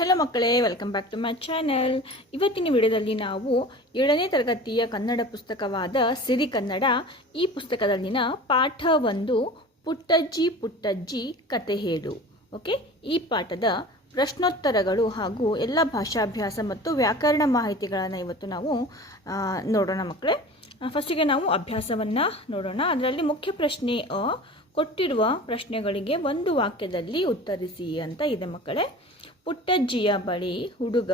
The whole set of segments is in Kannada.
ಹಲೋ ಮಕ್ಕಳೇ, welcome back to my channel. ಇವತ್ತಿನ ವಿಡಿಯೋದಲ್ಲಿ ನಾವು 7ನೇ ತರಗತಿಯ ಕನ್ನಡ ಪುಸ್ತಕವಾದ ಸಿರಿ ಕನ್ನಡ ಈ ಪುಸ್ತಕದಲ್ಲಿನ ಪಾಠ 1 ಪುಟ್ಟಜ್ಜಿ ಪುಟ್ಟಜ್ಜಿ ಕತೆ ಹೇಳು. ಓಕೆ, ಈ ಪಾಠದ ಪ್ರಶ್ನೋತ್ತರಗಳು ಹಾಗೂ ಎಲ್ಲ ಭಾಷಾಭ್ಯಾಸ ಮತ್ತು ವ್ಯಾಕರಣ ಮಾಹಿತಿಗಳನ್ನು ಇವತ್ತು ನಾವು ನೋಡೋಣ ಮಕ್ಕಳೇ. ಫಸ್ಟಿಗೆ ನಾವು ಅಭ್ಯಾಸವನ್ನು ನೋಡೋಣ. ಅದರಲ್ಲಿ ಮುಖ್ಯ ಪ್ರಶ್ನೆ ಕೊಟ್ಟಿರುವ ಪ್ರಶ್ನೆಗಳಿಗೆ ಒಂದು ವಾಕ್ಯದಲ್ಲಿ ಉತ್ತರಿಸಿ ಅಂತ ಇದೆ ಮಕ್ಕಳೇ. ಪುಟ್ಟಜ್ಜಿಯ ಬಳಿ ಹುಡುಗ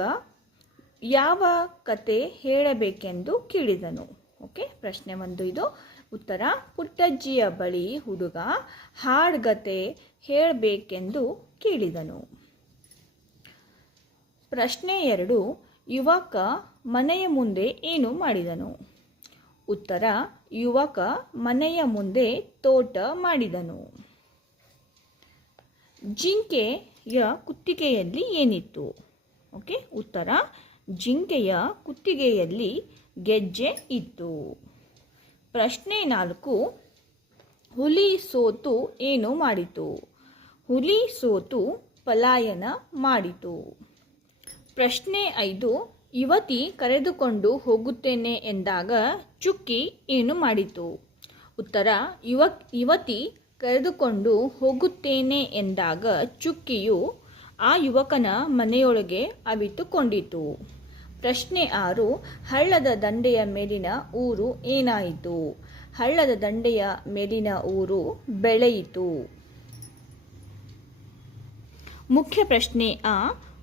ಯಾವ ಕತೆ ಹೇಳಬೇಕೆಂದು ಕೇಳಿದನು. ಓಕೆ, ಪ್ರಶ್ನೆ 1 ಇದು. ಉತ್ತರ: ಪುಟ್ಟಜ್ಜಿಯ ಬಳಿ ಹುಡುಗ ಹಾಡ್ಗತೆ ಹೇಳಬೇಕೆಂದು ಕೇಳಿದನು. ಪ್ರಶ್ನೆ 2: ಯುವಕ ಮನೆಯ ಮುಂದೆ ಏನು ಮಾಡಿದನು. ಉತ್ತರ: ಯುವಕ ಮನೆಯ ಮುಂದೆ ತೋಟ ಮಾಡಿದನು. ಜಿಂಕೆಯ ಕುತ್ತಿಗೆಯಲ್ಲಿ ಏನಿತ್ತು. ಓಕೆ, ಉತ್ತರ: ಜಿಂಕೆಯ ಕುತ್ತಿಗೆಯಲ್ಲಿ ಗೆಜ್ಜೆ ಇತ್ತು. ಪ್ರಶ್ನೆ 4: ಹುಲಿ ಸೋತು ಏನು ಮಾಡಿತು. ಹುಲಿ ಸೋತು ಪಲಾಯನ ಮಾಡಿತು. ಪ್ರಶ್ನೆ 5: ಯುವತಿ ಕರೆದುಕೊಂಡು ಹೋಗುತ್ತೇನೆ ಎಂದಾಗ ಚುಕ್ಕಿ ಏನು ಮಾಡಿತು. ಉತ್ತರ: ಯುವತಿ ಕರೆದುಕೊಂಡು ಹೋಗುತ್ತೇನೆ ಎಂದಾಗ ಚುಕ್ಕಿಯು ಆ ಯುವಕನ ಮನೆಯೊಳಗೆ ಅವಿತುಕೊಂಡಿತು. ಪ್ರಶ್ನೆ 6: ಹಳ್ಳದ ದಂಡೆಯ ಮೇಲಿನ ಊರು ಏನಾಯಿತು. ಹಳ್ಳದ ದಂಡೆಯ ಮೇಲಿನ ಊರು ಬೆಳೆಯಿತು. ಮುಖ್ಯ ಪ್ರಶ್ನೆ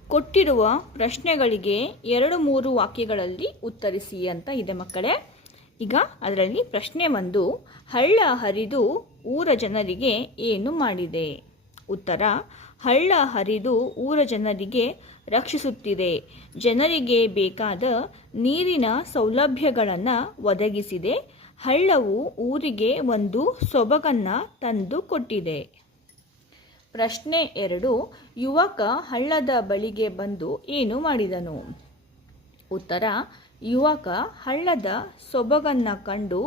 ಕೊಟ್ಟಿರುವ ಪ್ರಶ್ನೆಗಳಿಗೆ 2-3 ವಾಕ್ಯಗಳಲ್ಲಿ ಉತ್ತರಿಸಿ ಅಂತ ಇದೆ ಮಕ್ಕಳೇ. ಈಗ ಅದರಲ್ಲಿ ಪ್ರಶ್ನೆ 1: ಹಳ್ಳ ಹರಿದು ಊರ ಜನರಿಗೆ ಏನು ಮಾಡಿದೆ. ಉತ್ತರ: ಹಳ್ಳ ಹರಿದು ಊರ ಜನರಿಗೆ ರಕ್ಷಿಸುತ್ತಿದೆ. ಜನರಿಗೆ ಬೇಕಾದ ನೀರಿನ ಸೌಲಭ್ಯಗಳನ್ನು ಒದಗಿಸಿದೆ. ಹಳ್ಳವು ಊರಿಗೆ ಒಂದು ಸೊಬಗನ್ನು ತಂದು ಕೊಟ್ಟಿದೆ. ಪ್ರಶ್ನೆ 2: ಯುವಕ ಹಳ್ಳದ ಬಳಿಗೆ ಬಂದು ಏನು ಮಾಡಿದನು. ಉತ್ತರ: ಯುವಕ ಹಳ್ಳದ ಸೊಬಗನ್ನು ಕಂಡು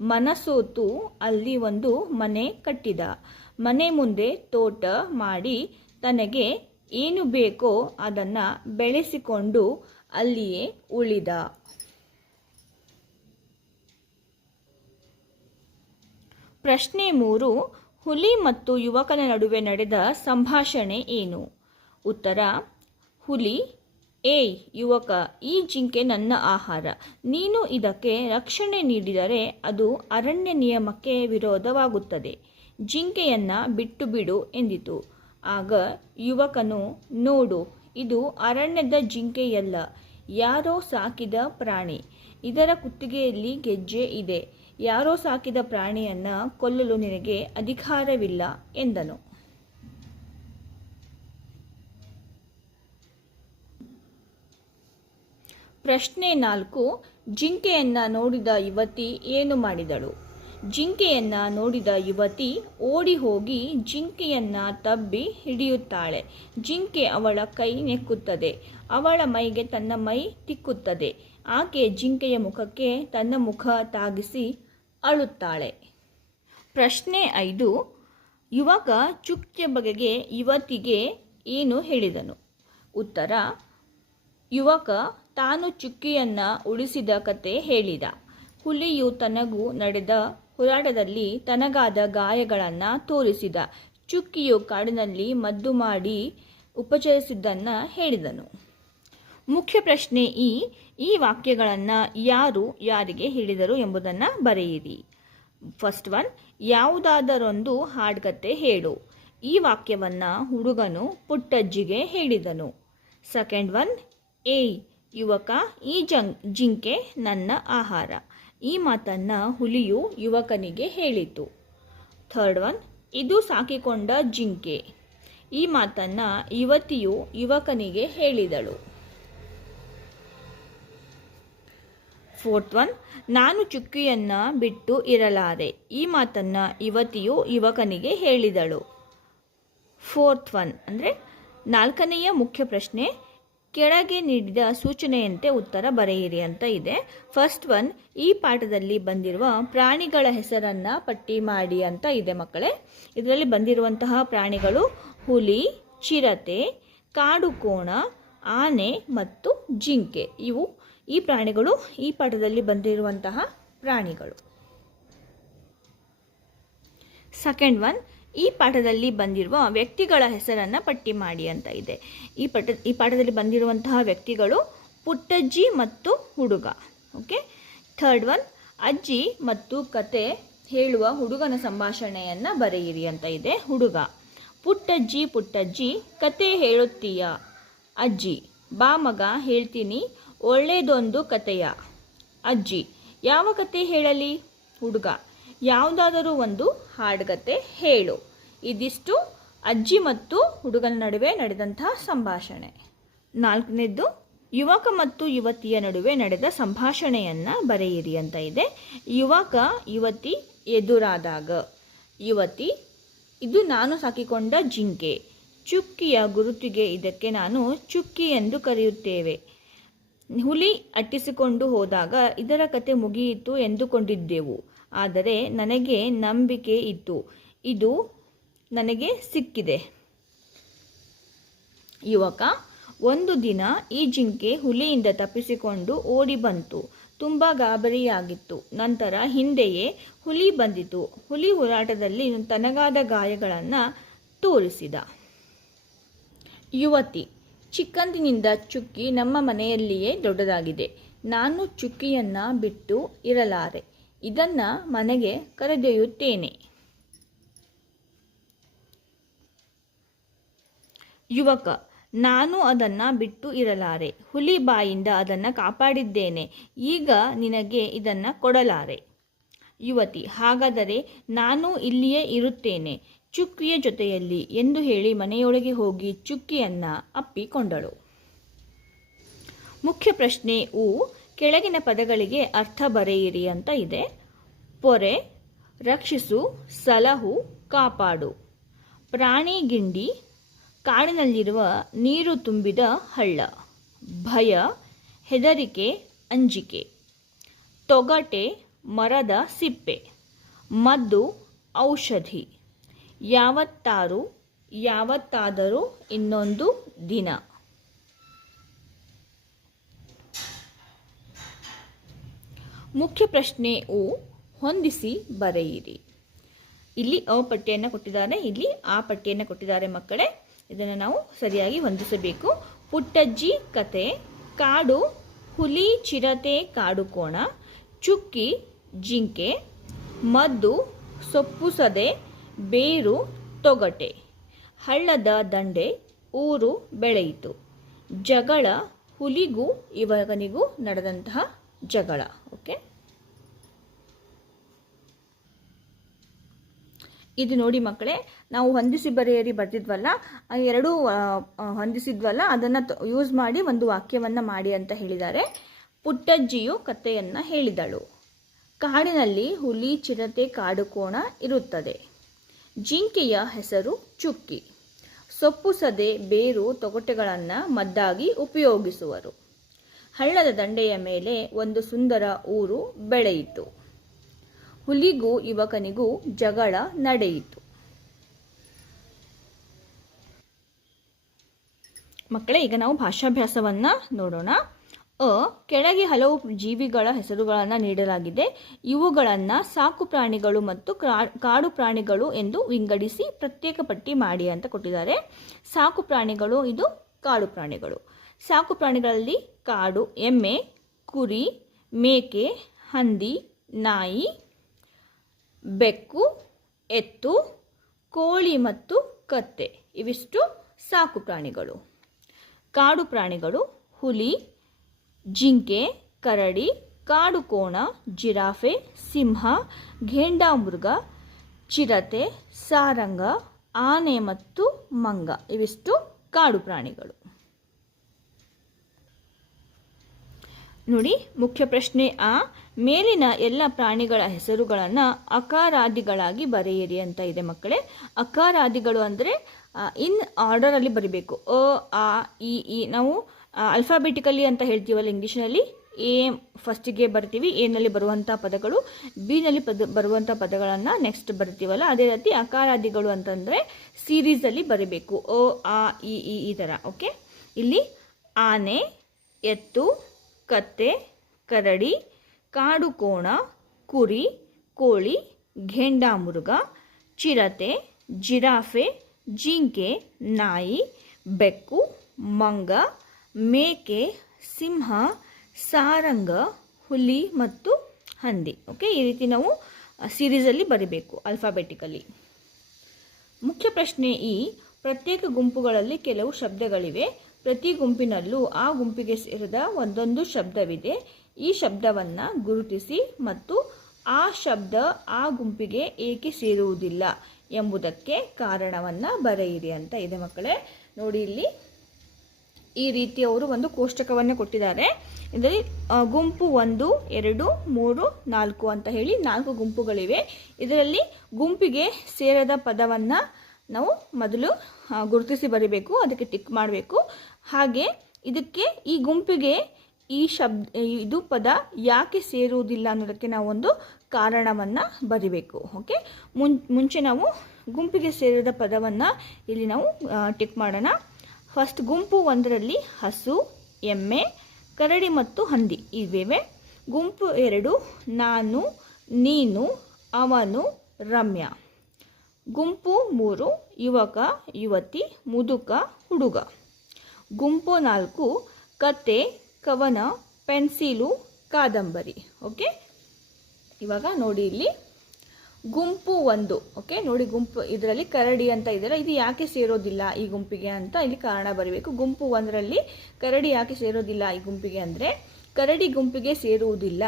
ಮನಸೋತು ಅಲ್ಲಿ ಒಂದು ಮನೆ ಕಟ್ಟಿದ. ಮನೆ ಮುಂದೆ ತೋಟ ಮಾಡಿ ತನಗೆ ಏನು ಬೇಕೋ ಅದನ್ನು ಬೆಳೆಸಿಕೊಂಡು ಅಲ್ಲಿಯೇ ಉಳಿದ. ಪ್ರಶ್ನೆ 3: ಹುಲಿ ಮತ್ತು ಯುವಕನ ನಡುವೆ ನಡೆದ ಸಂಭಾಷಣೆ ಏನು. ಉತ್ತರ: ಹುಲಿ: ಏಯ್ ಯುವಕ, ಈ ಜಿಂಕೆ ನನ್ನ ಆಹಾರ. ನೀನು ಇದಕ್ಕೆ ರಕ್ಷಣೆ ನೀಡಿದರೆ ಅದು ಅರಣ್ಯ ನಿಯಮಕ್ಕೆ ವಿರೋಧವಾಗುತ್ತದೆ. ಜಿಂಕೆಯನ್ನು ಬಿಟ್ಟು ಬಿಡು ಎಂದಿತು. ಆಗ ಯುವಕನು, ನೋಡು, ಇದು ಅರಣ್ಯದ ಜಿಂಕೆಯಲ್ಲ, ಯಾರೋ ಸಾಕಿದ ಪ್ರಾಣಿ. ಇದರ ಕುತ್ತಿಗೆಯಲ್ಲಿ ಗೆಜ್ಜೆ ಇದೆ. ಯಾರೋ ಸಾಕಿದ ಪ್ರಾಣಿಯನ್ನು ಕೊಲ್ಲಲು ನಿನಗೆ ಅಧಿಕಾರವಿಲ್ಲ ಎಂದನು. ಪ್ರಶ್ನೆ 4: ಜಿಂಕೆಯನ್ನು ನೋಡಿದ ಯುವತಿ ಏನು ಮಾಡಿದಳು. ಜಿಂಕೆಯನ್ನು ನೋಡಿದ ಯುವತಿ ಓಡಿ ಹೋಗಿ ಜಿಂಕೆಯನ್ನು ತಬ್ಬಿ ಹಿಡಿಯುತ್ತಾಳೆ. ಜಿಂಕೆ ಅವಳ ಕೈ ನೆಕ್ಕುತ್ತದೆ. ಅವಳ ಮೈಗೆ ತನ್ನ ಮೈ ತಿಕ್ಕುತ್ತದೆ. ಆಕೆ ಜಿಂಕೆಯ ಮುಖಕ್ಕೆ ತನ್ನ ಮುಖ ತಾಗಿಸಿ ಅಳುತ್ತಾಳೆ. ಪ್ರಶ್ನೆ 5: ಯುವಕ ಚುಕ್ಕಿಯ ಬಗೆಗೆ ಯುವತಿಗೆ ಏನು ಹೇಳಿದನು. ಉತ್ತರ: ಯುವಕ ತಾನು ಚುಕ್ಕಿಯನ್ನು ಉಳಿಸಿದ ಕತೆ ಹೇಳಿದ. ಹುಲಿಯು ತನಗೂ ನಡೆದ ಹೋರಾಟದಲ್ಲಿ ತನಗಾದ ಗಾಯಗಳನ್ನು ತೋರಿಸಿದ. ಚುಕ್ಕಿಯು ಕಾಡಿನಲ್ಲಿ ಮದ್ದು ಮಾಡಿ ಉಪಚರಿಸಿದ್ದನ್ನು ಹೇಳಿದನು. ಮುಖ್ಯ ಪ್ರಶ್ನೆ ಈ ವಾಕ್ಯಗಳನ್ನು ಯಾರು ಯಾರಿಗೆ ಹೇಳಿದರು ಎಂಬುದನ್ನು ಬರೆಯಿರಿ. ಫಸ್ಟ್ 1: ಯಾವುದಾದರೊಂದು ಹಾಡ್ಗತೆ ಹೇಳು. ಈ ವಾಕ್ಯವನ್ನು ಹುಡುಗನು ಪುಟ್ಟಜ್ಜಿಗೆ ಹೇಳಿದನು. ಸೆಕೆಂಡ್ 1: ಏಯ್ ಯುವಕ, ಈ ಜಿಂಕೆ ನನ್ನ ಆಹಾರ. ಈ ಮಾತನ್ನು ಹುಲಿಯು ಯುವಕನಿಗೆ ಹೇಳಿತು. ಥರ್ಡ್ 1: ಇದು ಸಾಕಿಕೊಂಡ ಜಿಂಕೆ. ಈ ಮಾತನ್ನು ಯುವತಿಯು ಯುವಕನಿಗೆ ಹೇಳಿದಳು. ಫೋರ್ತ್ 1: ನಾನು ಚುಕ್ಕಿಯನ್ನು ಬಿಟ್ಟು ಇರಲಾರೆ. ಈ ಮಾತನ್ನು ಯುವತಿಯು ಯುವಕನಿಗೆ ಹೇಳಿದಳು. ಫೋರ್ತ್ 1 ಅಂದರೆ 4ನೆಯ ಮುಖ್ಯ ಪ್ರಶ್ನೆ: ಕೆಳಗೆ ನೀಡಿದ ಸೂಚನೆಯಂತೆ ಉತ್ತರ ಬರೆಯಿರಿ ಅಂತ ಇದೆ. ಫಸ್ಟ್ 1: ಈ ಪಾಠದಲ್ಲಿ ಬಂದಿರುವ ಪ್ರಾಣಿಗಳ ಹೆಸರನ್ನು ಪಟ್ಟಿ ಮಾಡಿ ಅಂತ ಇದೆ ಮಕ್ಕಳೇ. ಇದರಲ್ಲಿ ಬಂದಿರುವಂತಹ ಪ್ರಾಣಿಗಳು ಹುಲಿ, ಚಿರತೆ, ಕಾಡು ಕೋಣ, ಆನೆ ಮತ್ತು ಜಿಂಕೆ. ಇವು ಈ ಪ್ರಾಣಿಗಳು ಈ ಪಾಠದಲ್ಲಿ ಬಂದಿರುವಂತಹ ಪ್ರಾಣಿಗಳು. ಸೆಕೆಂಡ್ ಒನ್, ಈ ಪಾಠದಲ್ಲಿ ಬಂದಿರುವ ವ್ಯಕ್ತಿಗಳ ಹೆಸರನ್ನು ಪಟ್ಟಿ ಮಾಡಿ ಅಂತ ಇದೆ. ಈ ಪಾಠದಲ್ಲಿ ಬಂದಿರುವಂತಹ ವ್ಯಕ್ತಿಗಳು ಪುಟ್ಟಜ್ಜಿ ಮತ್ತು ಹುಡುಗ. ಓಕೆ. ಥರ್ಡ್ ಒನ್, ಅಜ್ಜಿ ಮತ್ತು ಕತೆ ಹೇಳುವ ಹುಡುಗನ ಸಂಭಾಷಣೆಯನ್ನು ಬರೆಯಿರಿ ಅಂತ ಇದೆ. ಹುಡುಗ: ಪುಟ್ಟಜ್ಜಿ ಪುಟ್ಟಜ್ಜಿ ಕತೆ ಹೇಳುತ್ತೀಯ? ಅಜ್ಜಿ: ಬಾ ಮಗ ಹೇಳ್ತೀನಿ ಒಳ್ಳೆಯದೊಂದು ಕತೆಯ. ಅಜ್ಜಿ: ಯಾವ ಕತೆ ಹೇಳಲಿ? ಹುಡುಗ: ಯಾವುದಾದರೂ ಒಂದು ಹಾಡುಗತೆ ಹೇಳು. ಇದಿಷ್ಟು ಅಜ್ಜಿ ಮತ್ತು ಹುಡುಗನ ನಡುವೆ ನಡೆದಂತಹ ಸಂಭಾಷಣೆ. ನಾಲ್ಕನೇದ್ದು, ಯುವಕ ಮತ್ತು ಯುವತಿಯ ನಡುವೆ ನಡೆದ ಸಂಭಾಷಣೆಯನ್ನು ಬರೆಯಿರಿ ಅಂತ ಇದೆ. ಯುವಕ ಯುವತಿ ಎದುರಾದಾಗ. ಯುವತಿ: ಇದು ನಾನು ಸಾಕಿಕೊಂಡ ಜಿಂಕೆ. ಚುಕ್ಕಿಯ ಗುರುತಿಗೆ ಇದಕ್ಕೆ ನಾನು ಚುಕ್ಕಿ ಎಂದು ಕರೆಯುತ್ತೇವೆ. ಹುಲಿ ಅಟ್ಟಿಸಿಕೊಂಡು ಹೋದಾಗ ಇದರ ಕತೆ ಮುಗಿಯಿತು ಎಂದುಕೊಂಡಿದ್ದೆವು. ಆದರೆ ನನಗೆ ನಂಬಿಕೆ ಇತ್ತು, ಇದು ನನಗೆ ಸಿಕ್ಕಿದೆ. ಯುವಕ: ಒಂದು ದಿನ ಈ ಜಿಂಕೆ ಹುಲಿಯಿಂದ ತಪ್ಪಿಸಿಕೊಂಡು ಓಡಿ ಬಂತು. ತುಂಬ ಗಾಬರಿಯಾಗಿತ್ತು. ನಂತರ ಹಿಂದೆಯೇ ಹುಲಿ ಬಂದಿತು. ಹುಲಿ ಹೋರಾಟದಲ್ಲಿ ತನಗಾದ ಗಾಯಗಳನ್ನು ತೋರಿಸಿದ. ಯುವತಿ: ಚಿಕ್ಕಂದಿನಿಂದ ಚುಕ್ಕಿ ನಮ್ಮ ಮನೆಯಲ್ಲಿಯೇ ದೊಡ್ಡದಾಗಿದೆ. ನಾನು ಚುಕ್ಕಿಯನ್ನು ಬಿಟ್ಟು ಇರಲಾರೆ. ಇದನ್ನು ಮನೆಗೆ ಕರೆದೊಯ್ಯುತ್ತೇನೆ. ಯುವಕ: ನಾನು ಅದನ್ನು ಬಿಟ್ಟು ಇರಲಾರೆ. ಹುಲಿ ಬಾಯಿಂದ ಅದನ್ನು ಕಾಪಾಡಿದ್ದೇನೆ. ಈಗ ನಿನಗೆ ಇದನ್ನು ಕೊಡಲಾರೆ. ಯುವತಿ: ಹಾಗಾದರೆ ನಾನು ಇಲ್ಲಿಯೇ ಇರುತ್ತೇನೆ ಚುಕ್ಕಿಯ ಜೊತೆಯಲ್ಲಿ ಎಂದು ಹೇಳಿ ಮನೆಯೊಳಗೆ ಹೋಗಿ ಚುಕ್ಕಿಯನ್ನು ಅಪ್ಪಿಕೊಂಡಳು. ಮುಖ್ಯ ಪ್ರಶ್ನೆ ಉ. ಕೆಳಗಿನ ಪದಗಳಿಗೆ ಅರ್ಥ ಬರೆಯಿರಿ ಅಂತ ಇದೆ. ಪೊರೆ: ರಕ್ಷಿಸು, ಸಲಹು, ಕಾಪಾಡು. ಪ್ರಾಣಿ ಗಿಂಡಿ: ಕಾಡಿನಲ್ಲಿರುವ ನೀರು ತುಂಬಿದ ಹಳ್ಳ. ಭಯ: ಹೆದರಿಕೆ, ಅಂಜಿಕೆ. ತೊಗಟೆ: ಮರದ ಸಿಪ್ಪೆ. ಮದ್ದು: ಔಷಧಿ. ಯಾವತ್ತಾರು: ಯಾವತ್ತಾದರೂ, ಇನ್ನೊಂದು ದಿನ. ಮುಖ್ಯ ಪ್ರಶ್ನೆ ಉ. ಹೊಂದಿಸಿ ಬರೆಯಿರಿ. ಇಲ್ಲಿ ಅ ಪಟ್ಟಿಯನ್ನು ಕೊಟ್ಟಿದ್ದಾರೆ, ಇಲ್ಲಿ ಆ ಪಟ್ಟಿಯನ್ನು ಕೊಟ್ಟಿದ್ದಾರೆ ಮಕ್ಕಳೇ. ಇದನ್ನು ನಾವು ಸರಿಯಾಗಿ ಹೊಂದಿಸಬೇಕು. ಪುಟ್ಟಜ್ಜಿ ಕತೆ, ಕಾಡು ಹುಲಿ ಚಿರತೆ ಕಾಡು ಕೋಣ, ಚುಕ್ಕಿ ಜಿಂಕೆ, ಮದ್ದು ಸೊಪ್ಪು ಸದೆ, ಬೇರು ತೊಗಟೆ, ಹಳ್ಳದ ದಂಡೆ ಊರು ಬೆಳೆಯಿತು. ಜಗಳ ಹುಲಿಗೂ ಯುವಕನಿಗೂ ನಡೆದಂತಹ ಜಗಳ. ಓಕೆ, ಇದು ನೋಡಿ ಮಕ್ಕಳೇ, ನಾವು ಹೊಂದಿಸಿ ಬರೆಯಿರಿ ಬರ್ತಿದ್ವಲ್ಲ, ಎರಡೂ ಹೊಂದಿಸಿದ್ವಲ್ಲ, ಅದನ್ನು ಯೂಸ್ ಮಾಡಿ ಒಂದು ವಾಕ್ಯವನ್ನು ಮಾಡಿ ಅಂತ ಹೇಳಿದ್ದಾರೆ. ಪುಟ್ಟಜ್ಜಿಯು ಕಥೆಯನ್ನು ಹೇಳಿದಳು. ಕಾಡಿನಲ್ಲಿ ಹುಲಿ ಚಿರತೆ ಕಾಡುಕೋಣ ಇರುತ್ತದೆ. ಜಿಂಕೆಯ ಹೆಸರು ಚುಕ್ಕಿ. ಸೊಪ್ಪು ಸದೆ ಬೇರು ತೊಗಟೆಗಳನ್ನು ಮದ್ದಾಗಿ ಉಪಯೋಗಿಸುವರು. ಹಳ್ಳದ ದಂಡೆಯ ಮೇಲೆ ಒಂದು ಸುಂದರ ಊರು ಬೆಳೆಯಿತು. ಹುಲಿಗೂ ಯುವಕನಿಗೂ ಜಗಳ ನಡೆಯಿತು. ಮಕ್ಕಳೇ, ಈಗ ನಾವು ಭಾಷಾಭ್ಯಾಸವನ್ನು ನೋಡೋಣ. ಕೆಳಗೆ ಹಲವು ಜೀವಿಗಳ ಹೆಸರುಗಳನ್ನು ನೀಡಲಾಗಿದೆ. ಇವುಗಳನ್ನು ಸಾಕು ಪ್ರಾಣಿಗಳು ಮತ್ತು ಕಾಡು ಪ್ರಾಣಿಗಳು ಎಂದು ವಿಂಗಡಿಸಿ ಪ್ರತ್ಯೇಕ ಪಟ್ಟಿ ಮಾಡಿ ಅಂತ ಕೊಟ್ಟಿದ್ದಾರೆ. ಸಾಕು ಪ್ರಾಣಿಗಳು, ಇದು ಕಾಡು ಪ್ರಾಣಿಗಳು. ಸಾಕು ಪ್ರಾಣಿಗಳಲ್ಲಿ ಕಾಡು ಎಮ್ಮೆ, ಕುರಿ, ಮೇಕೆ, ಹಂದಿ, ನಾಯಿ, ಬೆಕ್ಕು, ಎತ್ತು, ಕೋಳಿ ಮತ್ತು ಕತ್ತೆ, ಇವಿಷ್ಟು ಸಾಕು ಪ್ರಾಣಿಗಳು. ಕಾಡು ಪ್ರಾಣಿಗಳು ಹುಲಿ, ಜಿಂಕೆ, ಕರಡಿ, ಕಾಡು ಕೋಣ, ಜಿರಾಫೆ, ಸಿಂಹ, ಘೇಂಡಾಮೃಗ, ಚಿರತೆ, ಸಾರಂಗ, ಆನೆ ಮತ್ತು ಮಂಗ, ಇವಿಷ್ಟು ಕಾಡು ಪ್ರಾಣಿಗಳು. ನೋಡಿ, ಮುಖ್ಯ ಪ್ರಶ್ನೆ ಆ. ಮೇಲಿನ ಎಲ್ಲ ಪ್ರಾಣಿಗಳ ಹೆಸರುಗಳನ್ನು ಅಕಾರಾದಿಗಳಾಗಿ ಬರೆಯಿರಿ ಅಂತ ಇದೆ ಮಕ್ಕಳೇ. ಅಕಾರಾದಿಗಳು ಅಂದರೆ ಇನ್ ಆರ್ಡರಲ್ಲಿ ಬರೀಬೇಕು. ಅ, ಆ, ಈ ನಾವು ಅಲ್ಫಾಬೆಟಿಕಲಿ ಅಂತ ಹೇಳ್ತೀವಲ್ಲ ಇಂಗ್ಲೀಷ್ನಲ್ಲಿ. ಎ ಫಸ್ಟಿಗೆ ಬರ್ತೀವಿ, ಎನಲ್ಲಿ ಬರುವಂಥ ಪದಗಳು, ಬಿನಲ್ಲಿ ಬರುವಂಥ ಪದಗಳನ್ನು ನೆಕ್ಸ್ಟ್ ಬರ್ತೀವಲ್ಲ, ಅದೇ ರೀತಿ ಅಕಾರಾದಿಗಳು ಅಂತಂದರೆ ಸೀರೀಸಲ್ಲಿ ಬರೀಬೇಕು. ಅ, ಆ, ಈ ಥರ. ಓಕೆ, ಇಲ್ಲಿ ಆನೆ, ಎತ್ತು, ಕತ್ತೆ, ಕರಡಿ, ಕಾಡು ಕೋಣ, ಕುರಿ, ಕೋಳಿ, ಘೇಂಡಾಮೃಗ, ಚಿರತೆ, ಜಿರಾಫೆ, ಜಿಂಕೆ, ನಾಯಿ, ಬೆಕ್ಕು, ಮಂಗ, ಮೇಕೆ, ಸಿಂಹ, ಸಾರಂಗ, ಹುಲಿ ಮತ್ತು ಹಂದಿ. ಓಕೆ, ಈ ರೀತಿ ನಾವು ಸೀರೀಸಲ್ಲಿ ಬರಿಬೇಕು ಆಲ್ಫಾಬೆಟಿಕಲಿ. ಮುಖ್ಯ ಪ್ರಶ್ನೆ ಈ ಪ್ರತ್ಯೇಕ ಗುಂಪುಗಳಲ್ಲಿ ಕೆಲವು ಶಬ್ದಗಳಿವೆ. ಪ್ರತಿ ಗುಂಪಿನಲ್ಲೂ ಆ ಗುಂಪಿಗೆ ಸೇರಿದ ಒಂದೊಂದು ಶಬ್ದವಿದೆ. ಈ ಶಬ್ದವನ್ನು ಗುರುತಿಸಿ ಮತ್ತು ಆ ಶಬ್ದ ಆ ಗುಂಪಿಗೆ ಏಕೆ ಸೇರುವುದಿಲ್ಲ ಎಂಬುದಕ್ಕೆ ಕಾರಣವನ್ನು ಬರೆಯಿರಿ ಅಂತ ಇದೆ ಮಕ್ಕಳೇ. ನೋಡಿ, ಇಲ್ಲಿ ಈ ರೀತಿ ಅವರು ಒಂದು ಕೋಷ್ಟಕವನ್ನು ಕೊಟ್ಟಿದ್ದಾರೆ. ಇದರಲ್ಲಿ ಗುಂಪು 1, 2, 3, 4 ಅಂತ ಹೇಳಿ 4 ಗುಂಪುಗಳಿವೆ. ಇದರಲ್ಲಿ ಗುಂಪಿಗೆ ಸೇರದ ಪದವನ್ನು ನಾವು ಮೊದಲು ಗುರುತಿಸಿ ಬರೀಬೇಕು, ಅದಕ್ಕೆ ಟಿಕ್ ಮಾಡಬೇಕು. ಹಾಗೆ ಈ ಗುಂಪಿಗೆ ಇದು ಪದ ಯಾಕೆ ಸೇರುವುದಿಲ್ಲ ಅನ್ನೋದಕ್ಕೆ ನಾವು ಒಂದು ಕಾರಣವನ್ನು ಬರಿಬೇಕು. ಓಕೆ, ಮುಂಚೆ ನಾವು ಗುಂಪಿಗೆ ಸೇರಿದ ಪದವನ್ನು ಇಲ್ಲಿ ನಾವು ಟಿಕ್ ಮಾಡೋಣ. ಫಸ್ಟ್ ಗುಂಪು 1ರಲ್ಲಿ ಹಸು, ಎಮ್ಮೆ, ಕರಡಿ ಮತ್ತು ಹಂದಿ ಇವೆ. ಗುಂಪು 2 ನಾನು, ನೀನು, ಅವನು, ರಮ್ಯ. ಗುಂಪು 3 ಯುವಕ, ಯುವತಿ, ಮುದುಕ, ಹುಡುಗ. ಗುಂಪು 4 ಕತೆ, ಕವನ, ಪೆನ್ಸಿಲು, ಕಾದಂಬರಿ. ಓಕೆ, ಇವಾಗ ನೋಡಿ ಇಲ್ಲಿ ಗುಂಪು 1. ಓಕೆ, ನೋಡಿ ಗುಂಪು ಇದರಲ್ಲಿ ಕರಡಿ ಅಂತ ಇದೆಯಲ್ಲ, ಇದು ಯಾಕೆ ಸೇರೋದಿಲ್ಲ ಈ ಗುಂಪಿಗೆ ಅಂತ ಇಲ್ಲಿ ಕಾರಣ ಬರೀಬೇಕು. ಗುಂಪು 1ರಲ್ಲಿ ಕರಡಿ ಯಾಕೆ ಸೇರೋದಿಲ್ಲ ಈ ಗುಂಪಿಗೆ ಅಂದರೆ, ಕರಡಿ ಗುಂಪಿಗೆ ಸೇರುವುದಿಲ್ಲ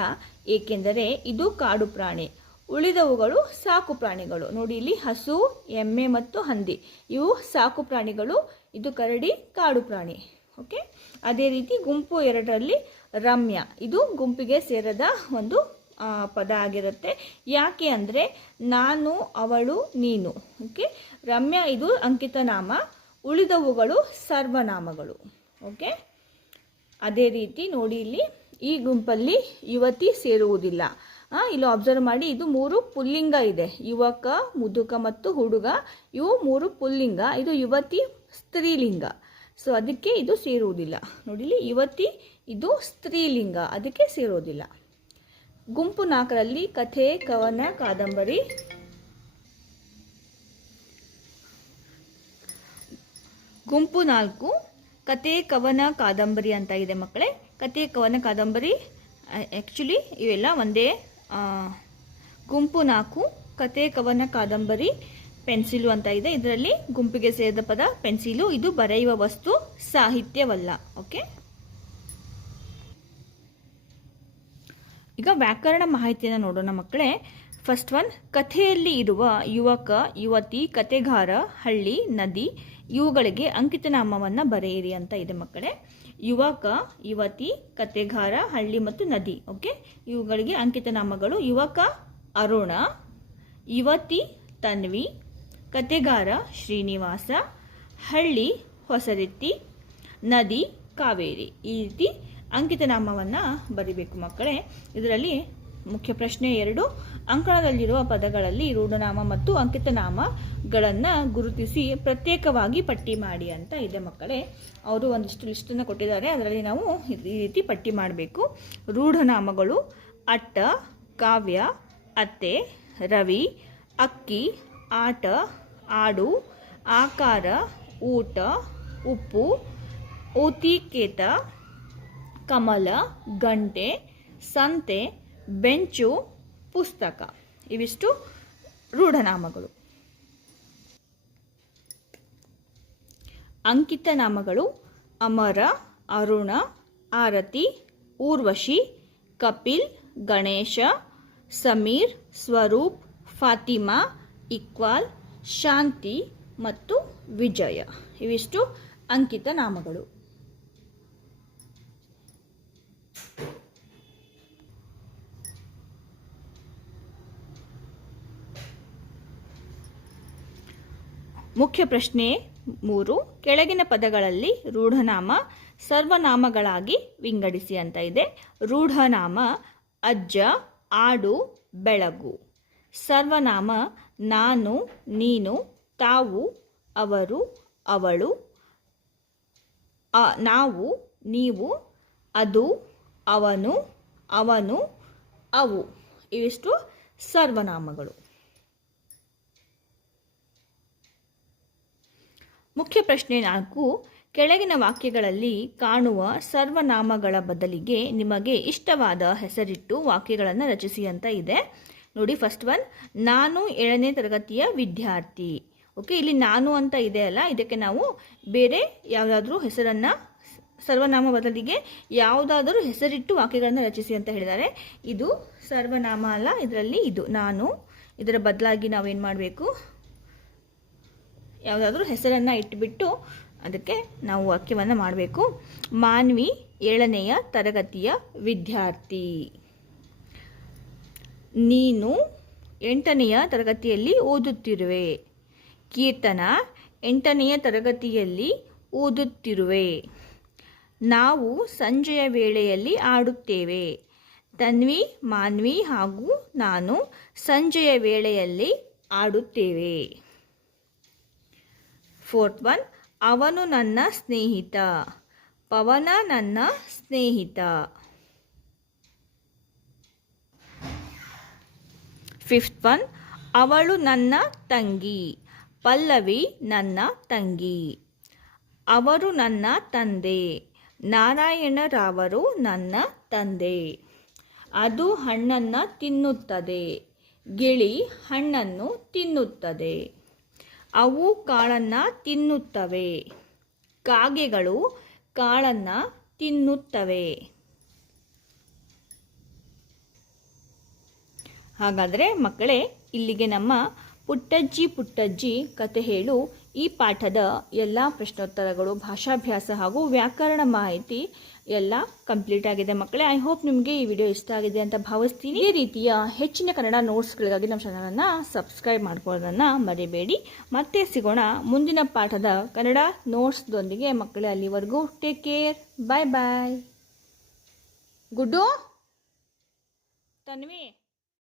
ಏಕೆಂದರೆ ಇದು ಕಾಡು ಪ್ರಾಣಿ. ಉಳಿದವುಗಳು ಸಾಕು ಪ್ರಾಣಿಗಳು. ನೋಡಿ ಇಲ್ಲಿ ಹಸು, ಎಮ್ಮೆ ಮತ್ತು ಹಂದಿ ಇವು ಸಾಕು ಪ್ರಾಣಿಗಳು, ಇದು ಕರಡಿ ಕಾಡು ಪ್ರಾಣಿ. ಓಕೆ, ಅದೇ ರೀತಿ ಗುಂಪು 2ರಲ್ಲಿ ರಮ್ಯ, ಇದು ಗುಂಪಿಗೆ ಸೇರದ ಒಂದು ಪದ ಆಗಿರುತ್ತೆ. ಯಾಕೆ ಅಂದರೆ ನಾನು, ಅವಳು, ನೀನು. ಓಕೆ, ರಮ್ಯ ಇದು ಅಂಕಿತ ನಾಮ, ಉಳಿದವುಗಳು ಸರ್ವನಾಮಗಳು. ಓಕೆ, ಅದೇ ರೀತಿ ನೋಡಿ ಇಲ್ಲಿ ಈ ಗುಂಪಲ್ಲಿ ಯುವತಿ ಸೇರುವುದಿಲ್ಲ. ಇಲ್ಲಿ ಅಬ್ಸರ್ವ್ ಮಾಡಿ, ಇದು 3 ಪುಲ್ಲಿಂಗ ಇದೆ. ಯುವಕ, ಮುದುಕ ಮತ್ತು ಹುಡುಗ ಇವು 3 ಪುಲ್ಲಿಂಗ, ಇದು ಯುವತಿ ಸ್ತ್ರೀಲಿಂಗ. ಸೊ ಅದಕ್ಕೆ ಇದು ಸೇರುವುದಿಲ್ಲ. ನೋಡಿ ಇಲ್ಲಿ ಯುವತಿ ಇದು ಸ್ತ್ರೀಲಿಂಗ, ಅದಕ್ಕೆ ಸೇರೋದಿಲ್ಲ. ಗುಂಪು 4ರಲ್ಲಿ ಕಥೆ, ಕವನ, ಕಾದಂಬರಿ. ಗುಂಪು 4 ಕತೆ, ಕವನ, ಕಾದಂಬರಿ ಅಂತ ಇದೆ ಮಕ್ಕಳೇ. ಕತೆ, ಕವನ, ಕಾದಂಬರಿ ಆ್ಯಕ್ಚುಲಿ ಇವೆಲ್ಲ ಒಂದೇ. ಗುಂಪು 4 ಕತೆ, ಕವನ, ಕಾದಂಬರಿ, ಪೆನ್ಸಿಲು ಅಂತ ಇದೆ. ಇದರಲ್ಲಿ ಗುಂಪಿಗೆ ಸೇರಿದ ಪದ ಪೆನ್ಸಿಲು, ಇದು ಬರೆಯುವ ವಸ್ತು, ಸಾಹಿತ್ಯವಲ್ಲ. ಓಕೆ, ಈಗ ವ್ಯಾಕರಣ ಮಾಹಿತಿಯನ್ನು ನೋಡೋಣ ಮಕ್ಕಳೇ. ಫಸ್ಟ್ ಒನ್, ಕಥೆಯಲ್ಲಿ ಇರುವ ಯುವಕ, ಯುವತಿ, ಕತೆಗಾರ, ಹಳ್ಳಿ, ನದಿ ಇವುಗಳಿಗೆ ಅಂಕಿತನಾಮವನ್ನು ಬರೆಯಿರಿ ಅಂತ ಇದೆ ಮಕ್ಕಳೇ. ಯುವಕ, ಯುವತಿ, ಕತೆಗಾರ, ಹಳ್ಳಿ ಮತ್ತು ನದಿ. ಓಕೆ, ಇವುಗಳಿಗೆ ಅಂಕಿತನಾಮಗಳು. ಯುವಕ ಅರುಣ, ಯುವತಿ ತನ್ವಿ, ಕತೆಗಾರ ಶ್ರೀನಿವಾಸ, ಹಳ್ಳಿ ಹೊಸರಿತ್ತಿ, ನದಿ ಕಾವೇರಿ. ಈ ರೀತಿ ಅಂಕಿತನಾಮವನ್ನು ಬರಿಬೇಕು ಮಕ್ಕಳೇ. ಇದರಲ್ಲಿ ಮುಖ್ಯ ಪ್ರಶ್ನೆ 2, ಅಂಕಣದಲ್ಲಿರುವ ಪದಗಳಲ್ಲಿ ರೂಢನಾಮ ಮತ್ತು ಅಂಕಿತನಾಮಗಳನ್ನು ಗುರುತಿಸಿ ಪ್ರತ್ಯೇಕವಾಗಿ ಪಟ್ಟಿ ಮಾಡಿ ಅಂತ ಇದೆ ಮಕ್ಕಳೇ. ಅವರು ಒಂದಿಷ್ಟು ಲಿಸ್ಟನ್ನು ಕೊಟ್ಟಿದ್ದಾರೆ, ಅದರಲ್ಲಿ ನಾವು ಈ ರೀತಿ ಪಟ್ಟಿ ಮಾಡಬೇಕು. ರೂಢನಾಮಗಳು ಅಟ್ಟ, ಕಾವ್ಯ, ಅತ್ತೆ, ರವಿ, ಅಕ್ಕಿ, ಆಟ, ಆಡು, ಆಕಾರ, ಊಟ, ಉಪ್ಪು, ಓತಿಕೇತ, ಕಮಲ, ಗಂಟೆ, ಸಂತೆ, ಬೆಂಚು, ಪುಸ್ತಕ. ಇವಿಷ್ಟು ರೂಢನಾಮಗಳು. ಅಂಕಿತ ನಾಮಗಳು ಅಮರ, ಅರುಣ, ಆರತಿ, ಊರ್ವಶಿ, ಕಪಿಲ್, ಗಣೇಶ, ಸಮೀರ್, ಸ್ವರೂಪ್, ಫಾತಿಮಾ, ಇಕ್ವಾಲ್, ಶಾಂತಿ ಮತ್ತು ವಿಜಯ. ಇವಿಷ್ಟು ಅಂಕಿತ ನಾಮಗಳು. ಮುಖ್ಯ ಪ್ರಶ್ನೆ 3, ಕೆಳಗಿನ ಪದಗಳಲ್ಲಿ ರೂಢನಾಮ ಸರ್ವನಾಮಗಳಾಗಿ ವಿಂಗಡಿಸಿ ಅಂತ ಇದೆ. ರೂಢನಾಮ ಅಜ್ಜ, ಆಡು, ಬೆಳಗು. ಸರ್ವನಾಮ ನಾನು, ನೀನು, ತಾವು, ಅವರು, ಅವಳು, ನಾವು, ನೀವು, ಅದು, ಅವನು, ಅವನು, ಅವು ಇವಿಷ್ಟು ಸರ್ವನಾಮಗಳು. ಮುಖ್ಯ ಪ್ರಶ್ನೆ 4. ಕೆಳಗಿನ ವಾಕ್ಯಗಳಲ್ಲಿ ಕಾಣುವ ಸರ್ವನಾಮಗಳ ಬದಲಿಗೆ ನಿಮಗೆ ಇಷ್ಟವಾದ ಹೆಸರಿಟ್ಟು ವಾಕ್ಯಗಳನ್ನು ರಚಿಸಿ ಅಂತ ಇದೆ. ನೋಡಿ, ಫಸ್ಟ್ ಒನ್, ನಾನು 7ನೇ ತರಗತಿಯ ವಿದ್ಯಾರ್ಥಿ. ಓಕೆ, ಇಲ್ಲಿ ನಾನು ಅಂತ ಇದೆ ಅಲ್ಲ, ಇದಕ್ಕೆ ನಾವು ಬೇರೆ ಯಾವುದಾದ್ರೂ ಹೆಸರನ್ನು, ಸರ್ವನಾಮ ಬದಲಿಗೆ ಯಾವುದಾದರೂ ಹೆಸರಿಟ್ಟು ವಾಕ್ಯಗಳನ್ನು ರಚಿಸಿ ಅಂತ ಹೇಳಿದ್ದಾರೆ. ಇದು ಸರ್ವನಾಮ ಅಲ್ಲ, ಇದರಲ್ಲಿ ಇದು ನಾನು. ಇದರ ಬದಲಾಗಿ ನಾವೇನು ಮಾಡಬೇಕು, ಯಾವುದಾದ್ರೂ ಹೆಸರನ್ನು ಇಟ್ಟುಬಿಟ್ಟು ಅದಕ್ಕೆ ನಾವು ವಾಕ್ಯವನ್ನು ಮಾಡಬೇಕು. ಮಾನ್ವಿ 7ನೇ ತರಗತಿಯ ವಿದ್ಯಾರ್ಥಿ. ನೀನು 8ನೇ ತರಗತಿಯಲ್ಲಿ ಓದುತ್ತಿರುವೆ. ಕೀರ್ತನ 8ನೇ ತರಗತಿಯಲ್ಲಿ ಓದುತ್ತಿರುವೆ. ನಾವು ಸಂಜೆಯ ವೇಳೆಯಲ್ಲಿ ಆಡುತ್ತೇವೆ. ತನ್ವಿ, ಮಾನ್ವಿ ಹಾಗೂ ನಾನು ಸಂಜೆಯ ವೇಳೆಯಲ್ಲಿ ಆಡುತ್ತೇವೆ. 4th ಒನ್, ಅವನು ನನ್ನ ಸ್ನೇಹಿತ. ಪವನ ನನ್ನ ಸ್ನೇಹಿತ. 5th ಒನ್, ಅವಳು ನನ್ನ ತಂಗಿ. ಪಲ್ಲವಿ ನನ್ನ ತಂಗಿ. ಅವರು ನನ್ನ ತಂದೆ. ನಾರಾಯಣರಾವರು ನನ್ನ ತಂದೆ. ಅದು ಹಣ್ಣನ್ನು ತಿನ್ನುತ್ತದೆ. ಗಿಳಿ ಹಣ್ಣನ್ನು ತಿನ್ನುತ್ತದೆ. ಅವು ಕಾಳನ್ನು ತಿನ್ನುತ್ತವೆ. ಕಾಗೆಗಳು ಕಾಳನ್ನು ತಿನ್ನುತ್ತವೆ. ಹಾಗಾದರೆ ಮಕ್ಕಳೇ, ಇಲ್ಲಿಗೆ ನಮ್ಮ ಪುಟ್ಟಜ್ಜಿ ಕತೆ ಹೇಳು ಈ ಪಾಠದ ಎಲ್ಲ ಪ್ರಶ್ನೋತ್ತರಗಳು, ಭಾಷಾಭ್ಯಾಸ ಹಾಗೂ ವ್ಯಾಕರಣ ಮಾಹಿತಿ ಎಲ್ಲ ಕಂಪ್ಲೀಟ್ ಆಗಿದೆ ಮಕ್ಕಳೇ. ಐ ಹೋಪ್ ನಿಮಗೆ ಈ ವಿಡಿಯೋ ಇಷ್ಟ ಆಗಿದೆ ಅಂತ ಭಾವಿಸ್ತೀನಿ. ಈ ರೀತಿಯ ಹೆಚ್ಚಿನ ಕನ್ನಡ ನೋಟ್ಸ್ಗಳಿಗಾಗಿ ನಮ್ಮ ಚಾನಲನ್ನು ಸಬ್ಸ್ಕ್ರೈಬ್ ಮಾಡ್ಕೊಳ್ಳೋದನ್ನು ಮರಿಬೇಡಿ. ಮತ್ತೆ ಸಿಗೋಣ ಮುಂದಿನ ಪಾಠದ ಕನ್ನಡ ನೋಟ್ಸ್ದೊಂದಿಗೆ ಮಕ್ಕಳೇ. ಅಲ್ಲಿವರೆಗೂ ಟೇಕ್ ಕೇರ್. ಬಾಯ್ ಬಾಯ್. ಗುಡ್ಡು, ತನ್ವಿ.